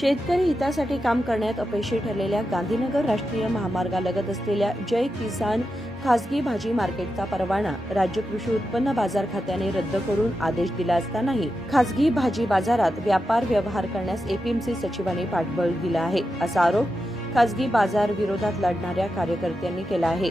शेतकरी हितासाठी काम करण्यात अपयशी ठरलेल्या गांधीनगर राष्ट्रीय महामार्गालगत असलेल्या जय किसान खासगी भाजी मार्केटचा परवाना राज्य कृषी उत्पन्न बाजार खात्याने रद्द करून आदेश दिला असतानाही खासगी भाजी बाजारात व्यापार व्यवहार करण्यास एपीएमसी सचिवांनी पाठबळ दिला आहे असा आरोप खासगी बाजार विरोधात लढणाऱ्या कार्यकर्त्यांनी केला आहे।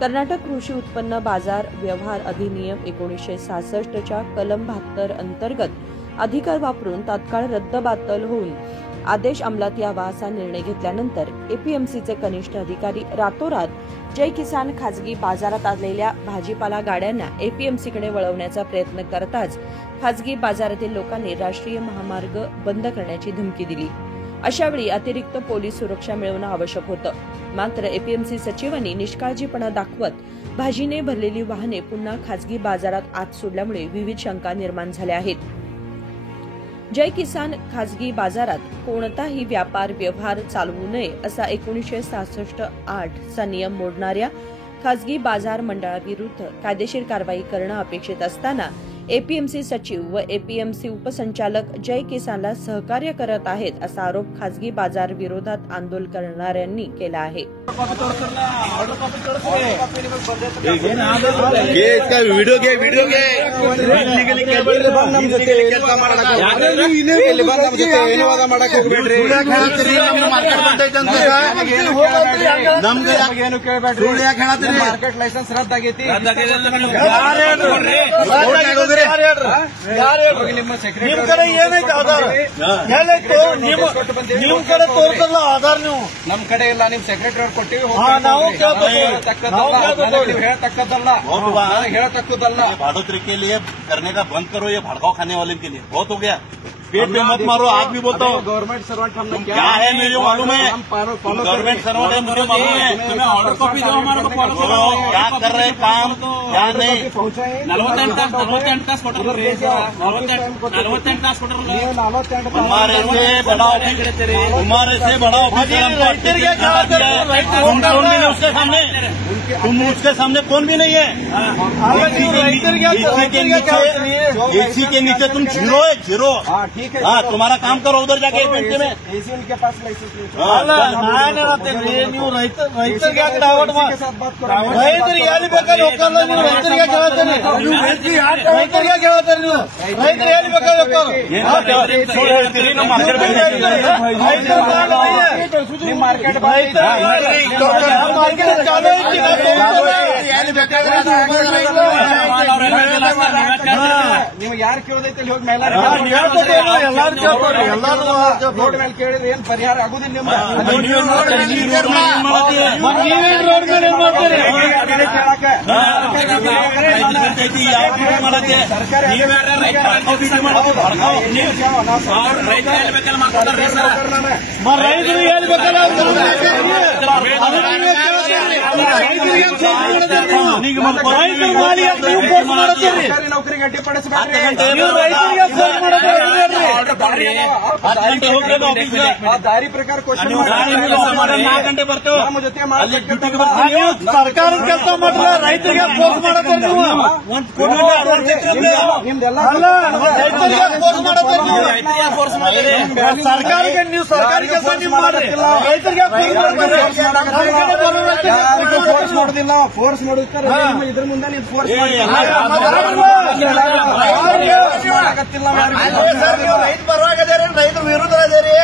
कर्नाटक कृषी उत्पन्न बाजार व्यवहार अधिनियम 1966च्या कलम 72 अंतर्गत अधिकार वापरून तात्काळ रद्दबातल होऊन आदेश अंमलात यावा असा निर्णय घेतल्यानंतर एपीएमसीचे कनिष्ठ अधिकारी रातोरात जय किसान खासगी बाजारात आलेल्या भाजीपाला गाड्यांना एपीएमसीकडे वळवण्याचा प्रयत्न करताच खासगी बाजारातील लोकांनी राष्ट्रीय महामार्ग बंद करण्याची धमकी दिली। अशावेळी अतिरिक्त पोलीस सुरक्षा मिळवणं आवश्यक होतं। मात्र एपीएमसी सचिवांनी निष्काळजीपणा दाखवत भाजीने भरलेली वाहने पुन्हा खासगी बाजारात आत सोडल्यामुळे विविध शंका निर्माण झाल्या आहेत। जय किसान खासगी बाजारात कोणताही व्यापार व्यवहार चालवू नये असा 1966-8 चा नियम मोडणाऱ्या खासगी बाजार मंडळाविरुद्ध कायदेशीर कारवाई करणं अपेक्षित असताना एपीएमसी सचिव व एपीएमसी उपसंचालक जय किसानला सहकार्य करत आहेत असा आरोप खासगी बाजार विरोधात आंदोलन करणाऱ्यांनी केला आहे। ಮಾರ್ಕೆಟ್ ಲೈಸೆನ್ಸ್ ರದ್ದಾಗೈತಿ ನಿಮ್ಮ ನಿಮ್ ಕಡೆ ಏನೈತೆ ಆಧಾರ್ ಹೇಳೈತು ನಿಮ್ ಕಡೆ ತೋರ್ಸಲ್ಲ ಆಧಾರ್ ನೀವು ನಮ್ ಕಡೆ ಇಲ್ಲ ನಿಮ್ ಸೆಕ್ರೆಟರಿ ಅವ್ರು ಕೊಟ್ಟಿವಿ ಹೇಳತಕ್ಕದಲ್ಲ बढ़ोतरी के लिए करने का बंद करो, ये भड़काऊ खाने वाले के लिए बहुत हो गया। पेट में मत मारो, आज भी बोलता हूँ गवर्नमेंट सर्वेंट हमने क्या है मुझे मालूम है, गवर्नमेंट सर्वेंट है मुझे मालूम है। तुम्हें ऑर्डर कॉपी दो हमारे को, क्या कर रहे काम क्या नहीं। 48 हमारे से बड़ा ऑफिसर उसके सामने, तुम उसके सामने कौन भी नहीं है। एसी के नीचे तुम जीरो है, जीरो। ठीक है, हाँ तुम्हारा काम करो उधर जाके पेंटे में। एसी उनके पास लाइसेंस ಅಲ್ಲ ನಾನು ಹೇಳ್ತೇನೆ ನೀವು ರೈತರಿಗೆ ಯಾಕೆ ಡಾವಟ್ ರೈತರಿಗೆ ಎಲ್ಲಿ ಬೇಕಾದ್ರೆ ಹೋಗಲ್ಲ ನೀವು ರೈತರಿಗೆ ಕೇಳ್ತೇನೆ ರೈತರಿಗೆ ಕೇಳ್ತಾರೆ ನೀವು ರೈತರು ಎಲ್ಲಿ ಬೇಕಾದ್ರೆ ಹೋಗ್ತಾರೆ ಮಾರ್ಕೆಟ್ ಚಾಲು ಐತಿ ನಿಮ್ಗೆ ಯಾರು ಕೇಳೋದೈತೆ ಅಲ್ಲಿ ಹೋಗಿ ಮೇಲೆ ಎಲ್ಲಾರು ಕೇಳ್ತಾರೆ ರೋಡ್ ಮೇಲೆ ಕೇಳಿದ್ರೆ ಏನ್ ಪರಿಹಾರ ಆಗುದಿಲ್ಲ ರೋಡ್ ಮೇಲೆ ಏನ್ ಮಾಡ್ತಾರೆ ರೈತರು ಹೇಳ್ಬೇಕಲ್ಲ ನೌಕರಿಗೆ ಅಡ್ಡಿಪಡಿಸಬೇಡ್ರಿ ದಾರಿ ಪ್ರಕಾರ ಕ್ವಶನ್ ನಮ್ಮ ಜೊತೆ ಸರ್ಕಾರದ ಕೆಲಸ ಮಾಡಿದ್ರೆ ರೈತರಿಗೆ ಫೋರ್ಸ್ ಮಾಡತ್ತಾರೆ ನೀವು ನಿಮ್ದೆಲ್ಲ ಸರ್ಕಾರಕ್ಕೆ ನೀವು ಸರ್ಕಾರಿ ಕೆಲಸ ನೀವು ಮಾಡ್ರಿ ರೈತರಿಗೆ ಫೋರ್ಸ್ ಮಾಡೋದಿಲ್ಲ ಫೋರ್ಸ್ ಮಾಡೋದಕ್ಕೆ ಇದ್ರ ಮುಂದೆ ನೀವು ಫೋರ್ಸ್ ಆಗತ್ತಿಲ್ಲ ರೈತ ಪರವಾಗಿದ್ದಾರೆ ರೈತರ ವಿರುದ್ಧ ಇದ್ದೀರಿ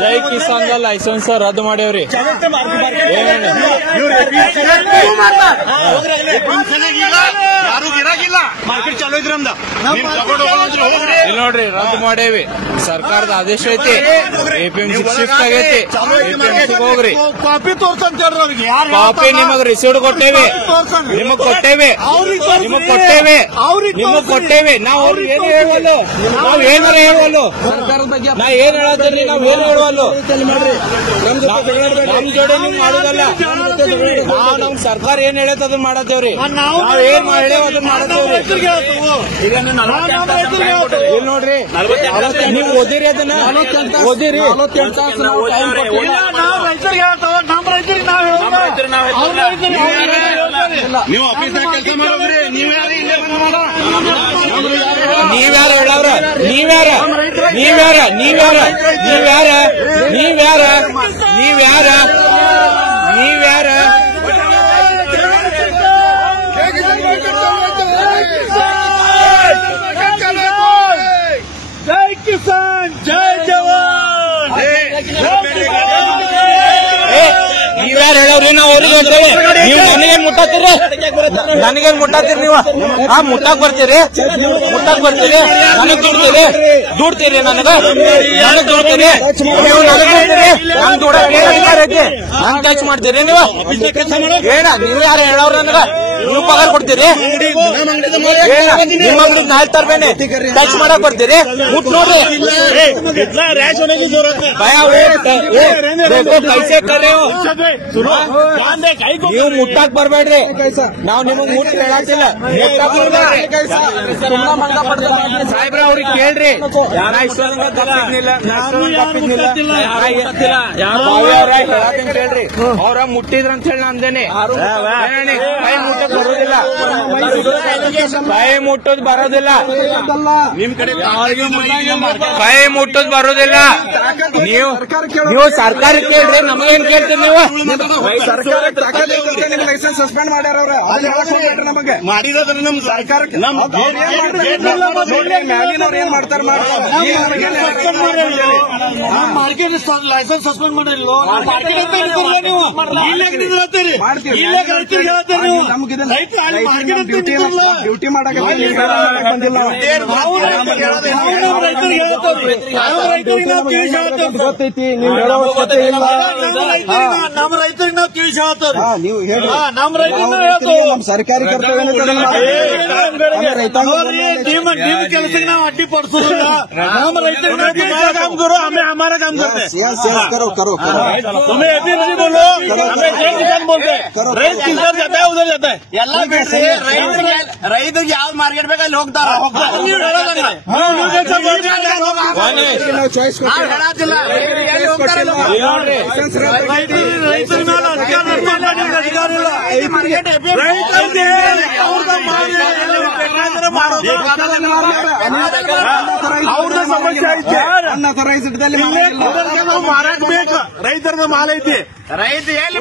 ಜೈ ಕಿಸಾನ್ ಲೈಸೆನ್ಸ್ ರದ್ದು ಮಾಡ್ಯಾವ್ರಿ ಯಾರು ಗಿರಾಗಿಲ್ಲ ಮಾರ್ಕೆಟ್ ಚಾಲೂ ಐತ್ರಿ ನಮ್ದು ಇಲ್ಲಿ ನೋಡ್ರಿ ರದ್ದು ಮಾಡೇವಿ ಸರ್ಕಾರದ ಆದೇಶ ಐತಿ ಎಪಿಎಂಸಿ ಶಿಫ್ಟ್ ಆಗೈತಿ ಎಪಿಎಂಸಿ ಹೋಗ್ರಿ ಕಾಪಿ ತೋರ್ಸಂತ ಹೇಳ್ರಿ ಅವ್ರಿಗೆ ಯಾರು ಕಾಪಿ ನಿಮಗ್ ರಿಸೀವ್ಡ್ ಕೊಟ್ಟೇವಿ ನಿಮಗ್ ಕೊಟ್ಟೇವಿ ನಾವು ಅವ್ರಿಗೆ ಏನು ಹೇಳುವಲ್ಲ ನಾವ್ ಏನಾರ ಹೇಳುವಲ್ಲ ನಾ ಏನ್ ಹೇಳತ್ತೀರಿ ನಾವ್ ಏನ್ ಹೇಳುವಲ್ಲ ನಮ್ ಜೋಡಿ ನಿಮ್ ಮಾಡೋದಲ್ಲ ನಾವ್ ನಮ್ ಸರ್ಕಾರ ಏನ್ ಹೇಳತ್ ಅದನ್ನ ಮಾಡತ್ತೇವ್ರಿ ನಾವ್ ಏನ್ ಹೇಳೇವ್ ಅದನ್ನ ಮಾಡತ್ತೇವ್ರಿ ಇಲ್ಲಿ ನೋಡ್ರಿ ನೀವು ಓದಿರಿ ಅದನ್ನ ಓದಿರಿ ರೈತರಿಗೆ ಹೇಳ್ತಾವ ನಮ್ಮ ರೈತರಿಗೆ ನಾವ್ ಹೇಳ್ತೀರಿ ನಾವು ನೀವು ಆಫೀಸ್ನಾಗ ಕೆಲಸ ಮಾಡೋದ್ರಿ ನೀವ್ಯಾರು ಇಲ್ಲೇ ಬಂದ್ ಮಾಡೋ ನೀವ್ಯಾರ ಹೇಳವ್ರ ನೀವ್ಯಾರ ನೀವ್ಯಾರ ನೀವ್ಯಾರ ನೀವ್ಯಾರ ನೀವ್ಯಾರ ನೀವ್ಯಾರ ನೀವ್ಯಾರ ಜೈ ಕಿಸಾನ್ ಜೈ ಜವಾನ್. ನೀವ್ಯಾರು ಹೇಳವ್ರಿ ನಾವು ಅವ್ರಿಗೆ ಹೇಳ್ತೇವೆ. ನೀವು ನನಗೇನ್ ಮುಟ್ಟಾತೀರಿ ನನಗೇನ್ ಮುಟ್ಟಾತೀರಿ ನೀವು ಮುಟ್ಟಾಕ್ ಬರ್ತೀರಿ ಮುಟ್ಟಾಕ್ ಬರ್ತೀರಿ ನನಗ್ ದುಡ್ತೀರಿ ದುಡ್ತೀರಿ ನನಗ ದುಡ್ತೀರಿ ನೀವು ನನಗ್ ದುಡ್ತೀರಿ ನನ್ ದುಡಕ್ಕೆ ಅಧಿಕಾರ ಐತಿ ನನ್ ಟಚ್ ಮಾಡ್ತೀರಿ ನೀವು ಏನ ನೀವು ಯಾರು ಹೇಳವ್ರ ನನಗ ನೀವು ಪಗಾರ ಕೊಡ್ತೀರಿ ನಿಮ್ಮ ನಾಲ್ ತರ್ಬೇನೆ ಟಚ್ ಮಾಡಕ್ ಬರ್ತೀರಿ ಮುಟ್ ನೋಡ್ರಿ ಭಯ ಕೈಸೆ ಕರೆ ನೀವು ಮುಟ್ಟಾಕ್ ಬರ್ಬೇಡ್ರಿ ನಾವು ನಿಮಗ್ ಮುಟ್ ಹೇಳಾತಿಲ್ಲ ಸಾಹೇಬ್ರ ಅವ್ರಿಗೆ ಕೇಳ್ರಿ ಕೇಳ್ರಿ ಅವ್ರ ಮುಟ್ಟಿದ್ರ ಅಂತ ಹೇಳಿ ಅಂದೇನೆ ಕೈ ಮುಟ್ಟಕ್ ಬರೋದಿಲ್ಲ ಕೈ ಮುಟ್ಟೋದ್ ಬರೋದಿಲ್ಲ ನಿಮ್ ಕಡೆ ಕೈ ಮುಟ್ಟೋದ್ ಬರೋದಿಲ್ಲ ನೀವು ಸರ್ಕಾರ ಕೇಳ್ರಿ ನಮಗೇನ್ ಕೇಳ್ತೀರಿ ನೀವು ಲೈಸೆನ್ಸ್ ಸಸ್ಪೆಂಡ್ ಮಾಡ್ಯಾರ ಅವ್ರ ನಮಗೆ ಮಾಡಿರೋದ್ರ ನಮ್ ಸರ್ಕಾರಕ್ಕೆ ಮ್ಯಾಲಿನವ್ರು ಏನ್ ಮಾಡ್ತಾರ ಮಾರ್ಕೆಟ್ ಲೈಸೆನ್ಸ್ ಸಸ್ಪೆಂಡ್ ಮಾಡಿಲ್ವೋ ಡ್ಯೂಟಿ ಮಾಡಕ್ಕೆ ಬಂದಿಲ್ಲ ಗೊತ್ತೈತಿ ನೀವು ನಮ್ಮ ರೈತರಿಗೆ ನಾವು ತಿಳಿಸಿ ಹೇಳ್ತೇವೆ. ನೀವು ಹೇಳಿ ನಮ್ಮ ರೈತರಿಗೆ ನಮ್ಮ ಸರ್ಕಾರಿ ಕರ್ತವ್ಯ ನಿಮ್ಮ ಕೆಲಸಕ್ಕೆ ನಾವು ಅಡ್ಡಿ ಪಡಿಸೋದಿಲ್ಲ. ನಮ್ಮ ರೈತರಿಗೆ काम करो हमें हमारा काम करते हैं. करो करो करो तुम्हें एपीएमसी बोलो हमें जय किसान बोलते हैं. रೈತ किधर जाता है उधर जाता है. ಎಲ್ಲ ರೈತರಿಗೆ ಯಾವ ಮಾರ್ಕೆಟ್ ಬೇಕು ಅಲ್ಲಿ ಹೋಗ್ತಾರ. ನೀವು ಹೇಳೋದಂದ್ರೆ ನಾವು ಚಾಯ್ಸ್ ರೈತರ ಮೇಲೆ ಅಧಿಕಾರ ಇಲ್ಲ. ರೈತರಿಗೆ ಅವ್ರನ್ನ ಸಮಸ್ಯೆ ಐತೆ. ಅನ್ನ ತರ ಇಟ್ಟದಲ್ಲಿ ಮಾರಾಟ ಬೇಕು. ರೈತರದ ಮಾಲ್ ಐತಿ. ರೈತ ಎಲ್ಲಿ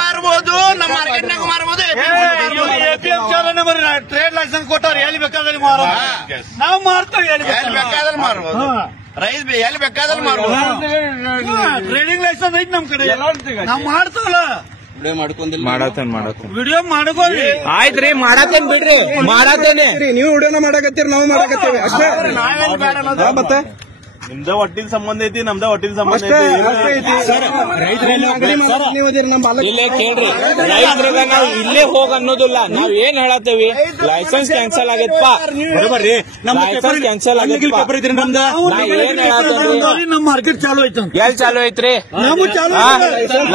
ಮಾರ್ಬೋದು ನಮ್ಮ ಮಾರ್ಕೆಟ್ನಾಗ ಮಾರ್ಬೋದು. ಟ್ರೇಡ್ ಲೈಸೆನ್ಸ್ ಕೊಟ್ಟವ್ರು ಎಲ್ಲಿ ಬೇಕಾದ್ರೆ ಮಾರೋ. ನಾವು ಮಾರ್ತೇವೆ ಎಲ್ಲಿ ಬೇಕಾದ್ರೆ ಮಾರ್ಬೋದು. ರೈತ ಎಲ್ಲಿ ಬೇಕಾದ್ರೆ ಮಾರ್ಬೋದು. ಟ್ರೇಡಿಂಗ್ ಲೈಸೆನ್ಸ್ ಐತಿ ನಮ್ ಕಡೆ. ನಾವು ಮಾಡ್ತೇವಲ್ಲ ವಿಡಿಯೋ ಮಾಡ್ಕೋರಿ. ಆಯ್ತ್ರಿ ಮಾಡತ್ತೇನ್ ಬಿಡ್ರಿ ಮಾಡತ್ತೇನೆ ನೀವು ವಿಡಿಯೋನ ಮಾಡಕತ್ತೀರಿ ನಾವು ಮಾಡಕತ್ತೇವೆ ಅಷ್ಟೇ. ಮತ್ತೆ ನಿಮ್ದ ಒಟ್ಟಿನ ಸಂಬಂಧ ಐತಿ ನಮ್ದ ಒಟ್ಟಿನ ಸಂಬಂಧ ಅಷ್ಟೇ ಐತಿ. ಇಲ್ಲೇ ಕೇಳ್ರಿ ರೈತರಿಗೆ ನಾವು ಇಲ್ಲೇ ಹೋಗ್ ಅನ್ನೋದಿಲ್ಲ. ನಾವ್ ಏನ್ ಹೇಳತ್ತೇವಿ ಲೈಸೆನ್ಸ್ ಕ್ಯಾನ್ಸಲ್ ಆಗೈತಪ್ಪ ಬರ್ರಿ ಲೈಸೆನ್ಸ್ ಕ್ಯಾನ್ಸಲ್ ಆಗೈತಿ ನಮ್ದ ಏನ್ ಹೇಳತ್ತೇವಿ ನಮ್ಮ ಮಾರ್ಕೆಟ್ ಚಾಲು ಐತ. ಎಲ್ ಚಾಲು ಐತ್ರಿ ನಾವು ಚಾಲು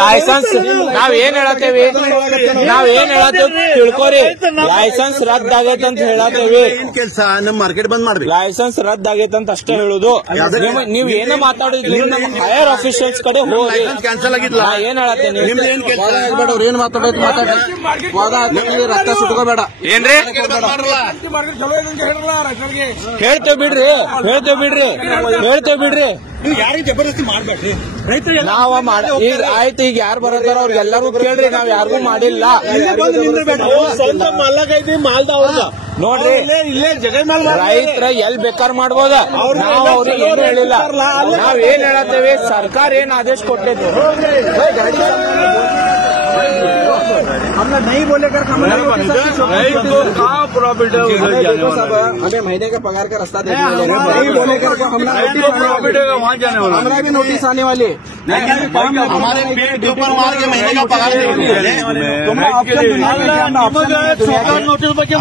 ಲೈಸೆನ್ಸ್ ನಾವ್ ಏನ್ ಹೇಳತ್ತೇವಿ ತಿಳ್ಕೊರಿ ಲೈಸೆನ್ಸ್ ರದ್ದು ಆಗೈತೆ ಅಂತ ಹೇಳತ್ತೇವಿ. ಏನ್ ಕೆಲಸ ನಮ್ಮ ಮಾರ್ಕೆಟ್ ಬಂದ್ ಮಾಡ್ಬೇಕು. ಲೈಸೆನ್ಸ್ ರದ್ದು ಆಗೈತೆ ಅಂತ ಅಷ್ಟೇ ಹೇಳುದು. ನೀವ್ ಏನೇ ಮಾತಾಡಿದ್ರಿ ನಮ್ಮ ಹೈಯರ್ ಆಫೀಷಿಯಲ್ಸ್ ಕಡೆ ಹೋಗಿ ಕ್ಯಾನ್ಸಲ್ ಆಗಿದ್ಲ. ಏನ್ ಹೇಳತ್ತೇನೆ ನಿಮ್ದು ಏನ್ ಕೆಲಸ ಅವ್ರು ಏನ್ ಮಾತಾಡೋದು ಮಾತಾಡಿ ರಕ್ತ ಸುಟ್ಕೋಬೇಡ. ಏನ್ರಿ ಹೇಳ್ತೇವ್ ಬಿಡ್ರಿ ನೀವು ಯಾರಿಗೆ ಜಬರ್ದಸ್ತಿ ಮಾಡ್ಬೇಡ್ರಿ. ರೈತರು ನಾವ ಈಗ ಆಯ್ತು ಈಗ ಯಾರು ಬರತ್ತಾರ ಅವ್ರಿಗೆಲ್ಲರೂ ಕೇಳ್ರಿ. ನಾವ್ ಯಾರಿಗೂ ಮಾಡಿಲ್ಲ. ಸ್ವಂತ ಮಾಲಕ್ ಐತಿ ಮಾಲ್ದ ಅವ್ರದ ನೋಡ್ರಿ ಇಲ್ಲೇ ಜಗನ್ ಮೇಲೆ ರೈತರ ಎಲ್ ಬೇಕಾರ್ ಮಾಡ್ಬೋದ. ನಾವು ಅವ್ರಿಗೆ ಏನು ಹೇಳಿಲ್ಲ. ನಾವ್ ಏನ್ ಹೇಳತ್ತೇವೆ ಸರ್ಕಾರ ಏನ್ ಆದೇಶ ಕೊಟ್ಟೈತಿ. हमने नहीं बोले कर प्रॉफिट है हमें महीने का पगार का रास्ता नहीं बोले कर प्रॉफिट है वहाँ जाने वाला. हमारा भी नोटिस आने वाली है. हमारे पेट के ऊपर मार के महीने का पगार दे नोटिस ಬಗ್ಗೆ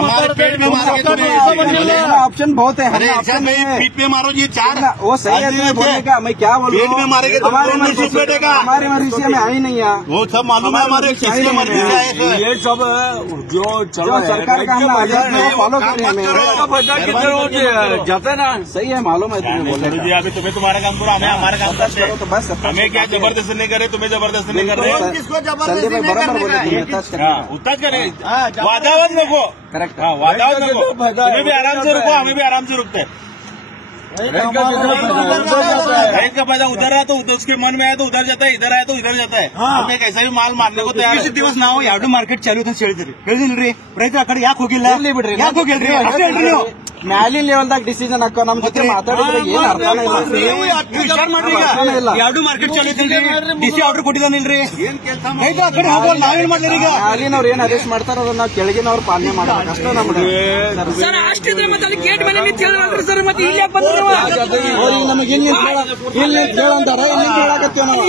ऑप्शन बहुत है। अरे ऐसा नहीं, पीठ पे मारो ये 4 वो सही है बोलने का, मैं क्या बोलूं, पेट में मारेंगे तो हमारे मर्जी से बैठेगा। हमारी मर्जी से हमें आई नहीं है, वो सब मालूम है हमारे किसकी मर्जी से आए थे। ये सब जो सरकार का हम आदेश फॉलो कर रहे हैं जाता है ना। सही है, मालूम है तुम्हें बोलने जी अभी तुम्हें तुम्हारा काम करो, हमें हमारा काम करते हैं। तो बस हमें क्या जबरदस्ती नहीं करे, तुम्हें जबरदस्ती नहीं कर रहे। संजय भाई बराबर बोले, उतना करें वादावत नको। करेक्ट। हाँ वादावत नको, तुम्हें भी आराम से रुको, हमें भी आराम से रुकते हैं। रैंक का पैसा उधर है तो उसके मन में आया तो उधर जाता है, इधर आया तो इधर जाता है। हमें कैसा भी माल मारने को तैयार है। ದಿವಸ ನಾವು ಎರಡು ಮಾರ್ಕೆಟ್ ಚಾಲು ಅಂತ ಹೇಳಿದ್ರಿ ರೈತರ ಆ ಕಡೆ ಯಾಕೆ ಹೋಗಿಲ್ಲ ಯಾಕೆ ಹೋಗಿಲ್ರಿ ಮ್ಯಾಲಿನ ಲೆವೆಲ್ದಾಗ ಡಿಸಿಷನ್ ಹಾಕೋ, ನಮ್ ಜೊತೆ ಮಾತಾಡಿದ್ರೆ ಏನ್ ಅರ್ಥನೇ ವಿಚಾರ ಮಾಡ್ರಿ ಇಲ್ಲ. ಎರಡು ಮಾರ್ಕೆಟ್ ಚಾಲು ಐತಿಲ್ರಿ ಡಿಸಿ ಆರ್ಡರ್ ಕೊಟ್ಟಿದ್ದಾನಿಲ್ರಿ ರೈತ ಆ ಕಡೆ ಹೋಗೋಲ್ಲ ನಾವೇನ್ ಮಾಡ್ಲಿ ಈಗ ಮ್ಯಾಲಿನವ್ರು ಏನ್ ಆದೇಶ ಮಾಡ್ತಾರ ಅದನ್ನ ನಾವು ಕೆಳಗಿನವ್ರು ಪಾಲನೆ ಮಾಡ್ಬೇಕು ಅಷ್ಟೇ ನಮ್ಗೆ. ಸರ್ ಅಷ್ಟಿದ್ರೆ ಮತ್ತೆ ಅಲ್ಲಿ ಗೇಟ್ ಮೇಲೆ ನಿಂತಿದ್ರಲ್ರಿ ಸರ್, ಮತ್ತೆ ಇಲ್ಲಿ ಯಾಕೆ ಬಂದ್ರಿ ನಮಗೆ ಇಲ್ಲಿ ಕೇಳಂತಾರ, ಇಲ್ಲಿ ಕೇಳಾಕತ್ತೀವಿ ನಾವು.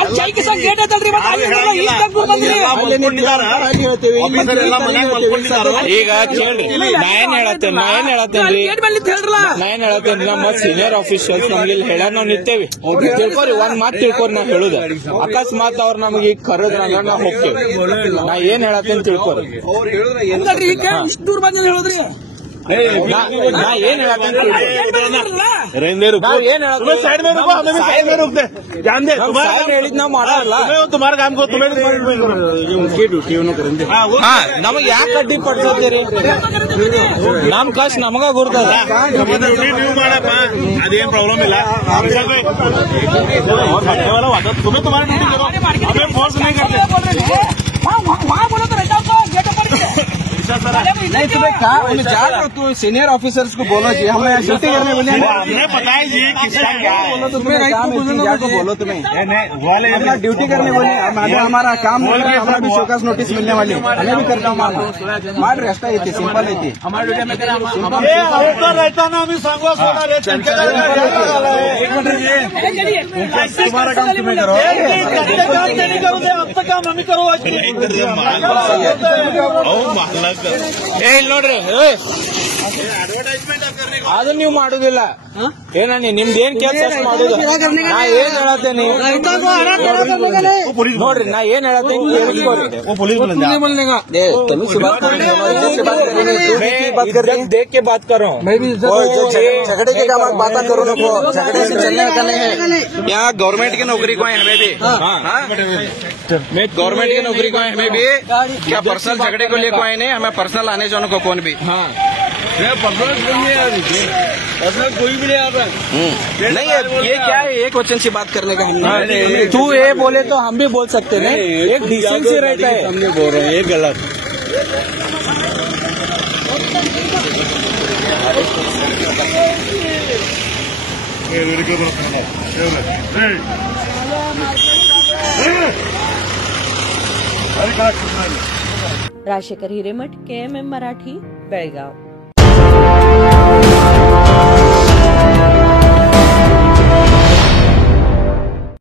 ಅಲ್ಲಿ ಚೈಕಿಸ ಗೇಟ್ ಐತಲ್ರಿ, ಮತ್ತೆ ಅಲ್ಲಿ ಇಲ್ಲಿ ತನಕ ಬಂದ್ರಿ. ಈಗ ಕೇಳ್ರಿ, ನಾ ಏನ್ ಹೇಳತ್ತೇನ್ರಿ ಗೇಟ್ ಮೇಲೆ ಹೇಳ್ರಲ್ಲ, ನಾ ಏನ್ ಹೇಳತ್ತೇನ್ರಿ, ನಮ್ಮ ಸೀನಿಯರ್ ಆಫೀಸರ್ಸ್ ನಮ್ಗೆ ಇಲ್ಲಿ ಹೇಳ ನಾವು ನಿಂತೇವಿ. ತಿಳ್ಕೊರಿ, ಒಂದ್ ಮಾತು ತಿಳ್ಕೊರಿ ನಾ ಹೇಳುದ. ಅಕಸ್ಮಾತ್ ಅವ್ರು ನಮಗೆ ಈಗ ಕರೆದ್ರ ಅಂದ್ರೆ ನಾವು ಹೋಗ್ತೇವೆ. ನಾ ಏನ್ ಹೇಳತ್ತೇನ್ ತಿಳ್ಕೊರಿ. ಈಗ ಇಷ್ಟು ದೂರ ಬಂದ ಹೇಳಿದ್ರಿ ನಾ ಏನ್ ಹೇಳತ್ತೇನ್ ತಿಳ್ಕೊರಿ. ನಾವ್ ಏನ್ साइड में रुको, हमें भी साइड में रुकते ध्यान दे। ಹೇಳಿದ್ ನಾವ್ ಮಾಡಲ್ಲ. तुम्हारा काम को तुम्हें ಹಾ, ನಮಗ್ ಯಾಕೆ ಅಡ್ಡಿ ಪಡಿಸತ್ತೀರಿ? ನಮ್ ಕಷ್ಟ ನಮಗ ಗುರ್ತದ. ನೀವು ಮಾಡಪ್ಪ, ಅದೇನ್ ಪ್ರಾಬ್ಲಮ್ ಇಲ್ಲ. तुम्हें तुम्हारा ड्यूटी करो, हमें फोर्स नहीं करते। तू सीनियर ऑफिसर्स को बोलो जी, हमें ड्यूटी करने बोले, हमें पता है जी किसका क्या है। तुम्हें बोलो, तुम्हें अपना ड्यूटी करने बोले, हमारा काम हमें भी शोकास नोटिस मिलने वाली, हमें भी करता हूँ मार अष्ट ಐತಿ, ಸಿಂಪಲ್ ಐತಿ. रहता ना हमें सांगो सोडा रे तुम्हारा काम तुम्हें करो, नहीं करो अब तक काम हमें करो। ಏ ಇಲ್ಲಿ ನೋಡ್ರಿ, ಅದು ನೀವು ಮಾಡುದಿಲ್ಲ. ಏನನಿ ನಿಮ್ದೇನ್ ಕೆಲಸ ಮಾಡುದು? ನಾ ಏನ್ ಹೇಳತ್ತೇನಿ ನೋಡ್ರಿ, ನಾ ಏನ್ ಹೇಳತ್ತೇನಿ ಕೇಳಿಸ್ಕೊರಿ. देख के बात करो, झगड़े के बात करो, झगड़े से चलने का नहीं है। यहाँ गवर्नमेंट की नौकरी को है, हमें भी गवर्नमेंट की नौकरी को है, हमें भी क्या पर्सनल झगड़े को लेकर आए नहीं, हमें पर्सनल आने जाने को कौन भी कोई भी नहीं आता नहीं है। ये क्या है, एक वचन से बात करने का हमने, तू ये बोले तो हम भी बोल सकते हैं। एक डिसेंसी रहता है। हमने बोल रहे हैं ये गलत। राजशेखर हिरेमठ, KMM मराठी, बेळगाव.